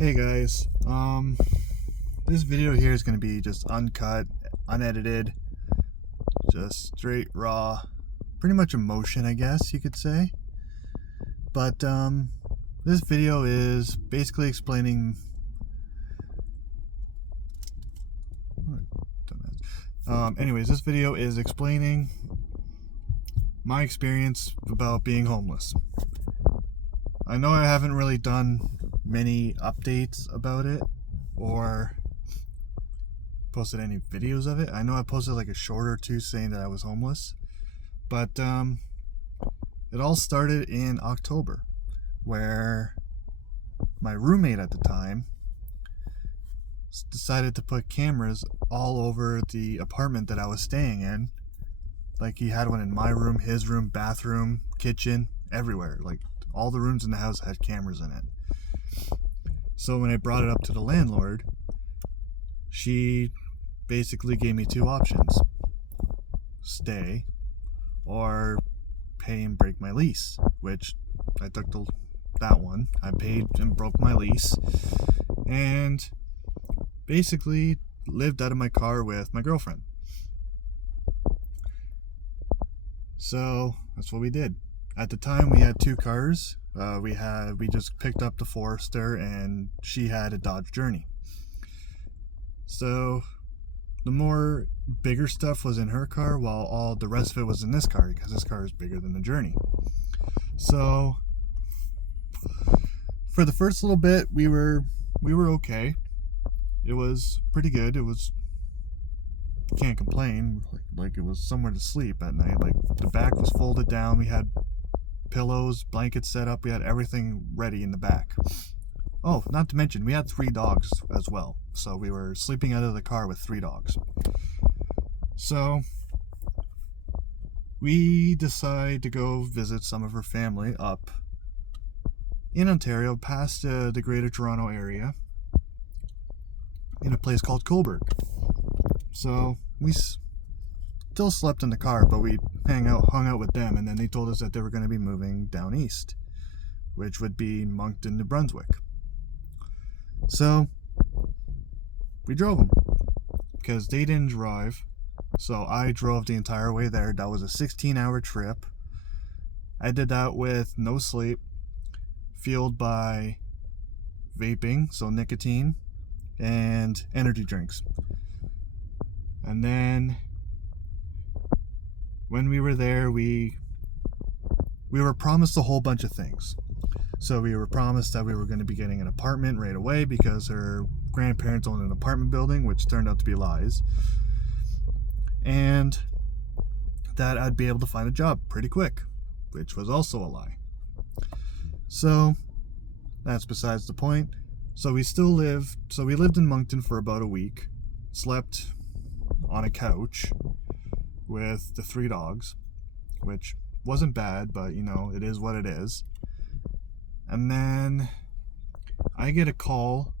Hey guys, this video here is going to be just uncut, unedited, just straight raw, pretty much emotion, I guess you could say. But this video is basically explaining this video is explaining my experience about being homeless. I know I haven't really done many updates about it or posted any videos of it. I know I posted like a short or two saying that I was homeless, but it all started in October, where my roommate at the time decided to put cameras all over the apartment that I was staying in. Like, he had one in my room, his room, bathroom, kitchen, everywhere. Like, all the rooms in the house had cameras in it. So when I brought it up to the landlord, she basically gave me two options: stay or pay and break my lease, which I took that one. I paid and broke my lease and basically lived out of my car with my girlfriend. So that's what we did. At the time, we had two cars. We just picked up the Forester, and she had a Dodge Journey. So the more bigger stuff was in her car, while all the rest of it was in this car, because this car is bigger than the Journey. So for the first little bit, we were okay. It was pretty good. Can't complain. Like it was somewhere to sleep at night. Like, the back was folded down. We had pillows, blankets set up. We had everything ready in the back. Oh, not to mention, we had 3 dogs as well. So we were sleeping out of the car with 3 dogs. So we decide to go visit some of her family up in Ontario, past the Greater Toronto area, in a place called Coburg. So we still slept in the car, but we hung out with them, and then they told us that they were going to be moving down east, which would be Moncton, New Brunswick. So we drove them because they didn't drive, so I drove the entire way there. That was a 16-hour trip. I did that with no sleep, fueled by vaping, so nicotine, and energy drinks. And then when we were there, we were promised a whole bunch of things. So we were promised that we were going to be getting an apartment right away because her grandparents owned an apartment building, which turned out to be lies. And that I'd be able to find a job pretty quick, which was also a lie. So that's besides the point. So we lived in Moncton for about a week, slept on a couch with the 3 dogs, which wasn't bad, but it is what it is. And then I get a call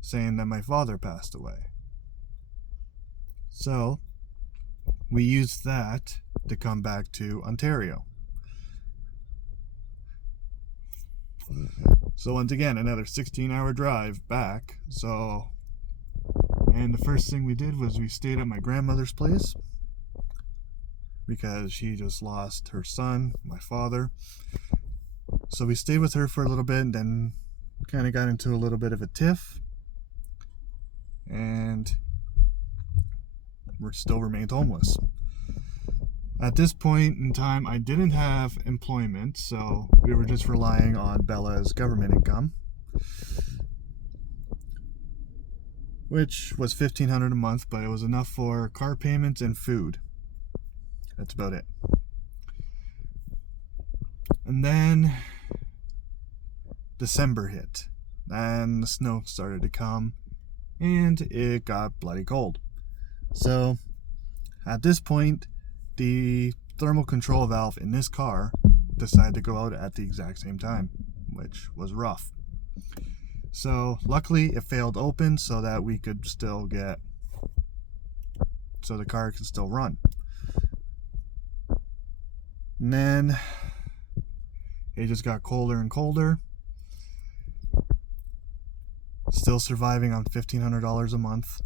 saying that my father passed away. So we used that to come back to Ontario. So once again, another 16-hour drive back. And the first thing we did was we stayed at my grandmother's place, because she just lost her son, my father. So we stayed with her for a little bit, and then kind of got into a little bit of a tiff, and we still remained homeless. At this point in time, I didn't have employment, so we were just relying on Bella's government income, which was $1,500 a month, but it was enough for car payments and food. That's about it. And then December hit, and the snow started to come, and it got bloody cold. So at this point, the thermal control valve in this car decided to go out at the exact same time, which was rough. So luckily it failed open so that we could still so the car could still run. And then it just got colder and colder. Still surviving on $1,500 a month.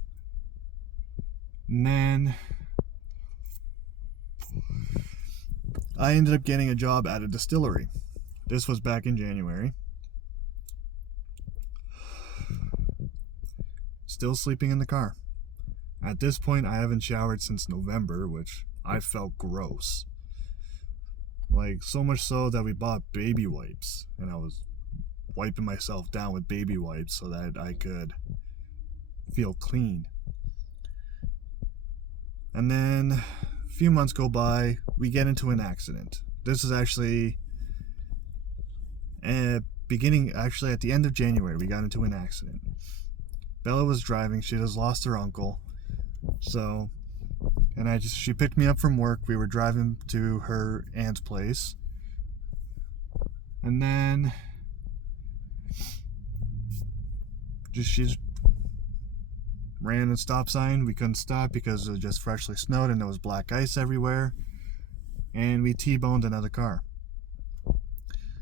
And then I ended up getting a job at a distillery. This was back in January. Still sleeping in the car. At this point, I haven't showered since November, which I felt gross. Like, so much so that we bought baby wipes, and I was wiping myself down with baby wipes so that I could feel clean. And then a few months go by, we get into an accident. This is actually at the end of January, we got into an accident. Bella was driving, she just lost her uncle. So, and she picked me up from work. We were driving to her aunt's place. And then she ran a stop sign. We couldn't stop because it was just freshly snowed and there was black ice everywhere. And we T-boned another car.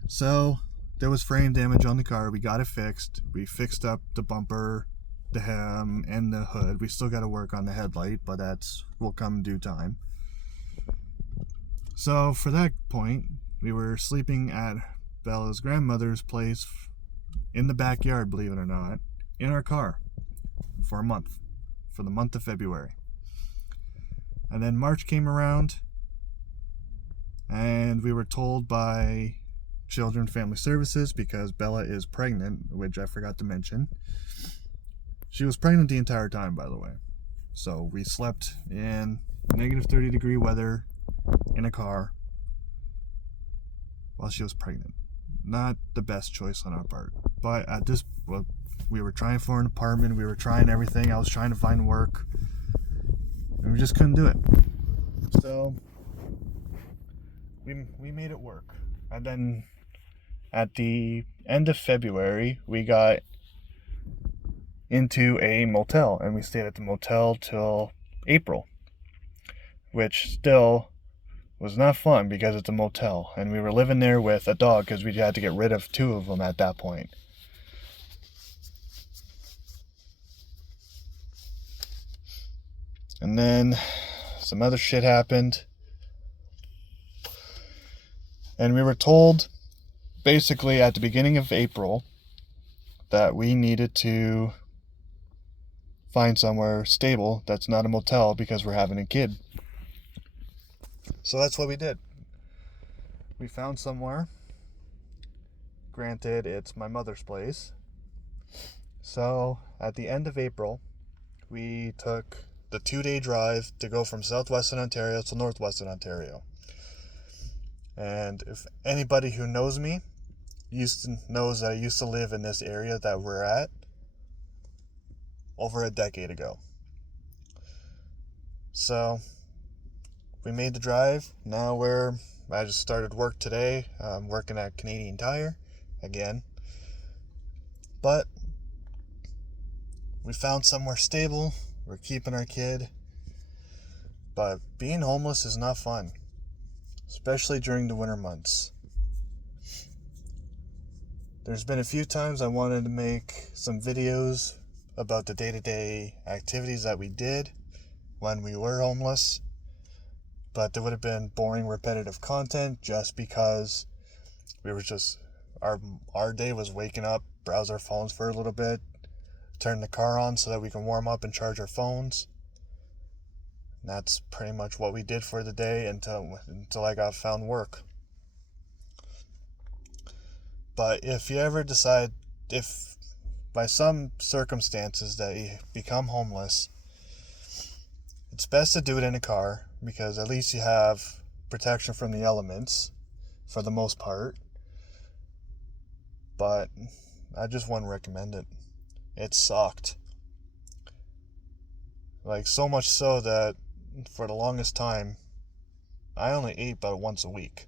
So there was frame damage on the car. We got it fixed. We fixed up the bumper, the hem, and the hood. We still got to work on the headlight, but will come in due time. So for that point, we were sleeping at Bella's grandmother's place in the backyard, believe it or not, in our car for a month, for the month of February. And then March came around, and we were told by Children Family Services, because Bella is pregnant, which I forgot to mention. She was pregnant the entire time, by the way. So we slept in negative 30 degree weather in a car while she was pregnant. Not the best choice on our part. But we were trying for an apartment. We were trying everything. I was trying to find work. And we just couldn't do it. So we made it work. And then at the end of February, we got into a motel, and we stayed at the motel till April, which still was not fun because it's a motel, and we were living there with a dog because we had to get rid of 2 of them at that point. And then some other shit happened, and we were told basically at the beginning of April that we needed to find somewhere stable that's not a motel because we're having a kid. So that's what we did. We found somewhere. Granted, it's my mother's place. So at the end of April, we took the 2-day drive to go from southwestern Ontario to northwestern Ontario. And if anybody who knows me knows that I used to live in this area that we're at over a decade ago. So we made the drive. Now I just started work today. I'm working at Canadian Tire again. But we found somewhere stable. We're keeping our kid. But being homeless is not fun, especially during the winter months. There's been a few times I wanted to make some videos about the day-to-day activities that we did when we were homeless, but there would have been boring, repetitive content just because we were just our day was waking up, browse our phones for a little bit, turn the car on so that we can warm up and charge our phones. And that's pretty much what we did for the day until I found work. But if you ever decide, if by some circumstances that you become homeless, it's best to do it in a car, because at least you have protection from the elements for the most part. But I just wouldn't recommend it. It sucked. Like, so much so that for the longest time, I only ate about once a week.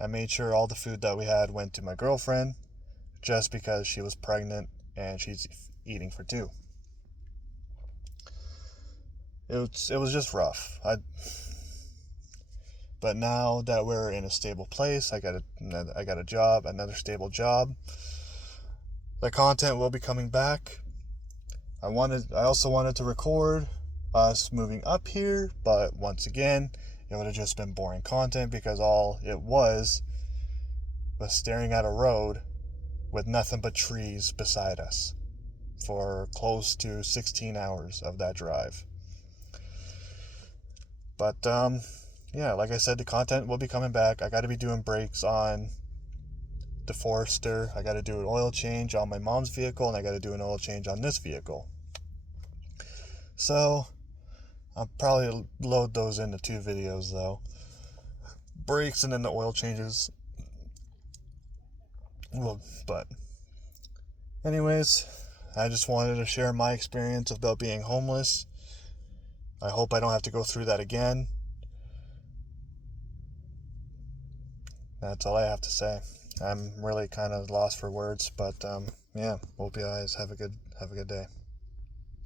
I made sure all the food that we had went to my girlfriend, just because she was pregnant and she's eating for 2. It was just rough. But now that we're in a stable place, I got a job, another stable job. The content will be coming back. I also wanted to record us moving up here, but once again, it would have just been boring content because all it was staring at a road with nothing but trees beside us for close to 16 hours of that drive. But yeah, like I said, the content will be coming back. I got to be doing brakes on the Forester. I got to do an oil change on my mom's vehicle, and I got to do an oil change on this vehicle. So I'll probably load those into 2 videos though. Brakes and then the oil changes. Well, but anyways, I just wanted to share my experience about being homeless. I hope I don't have to go through that again. That's all I have to say. I'm really kind of lost for words, but yeah, hope you guys have a good day.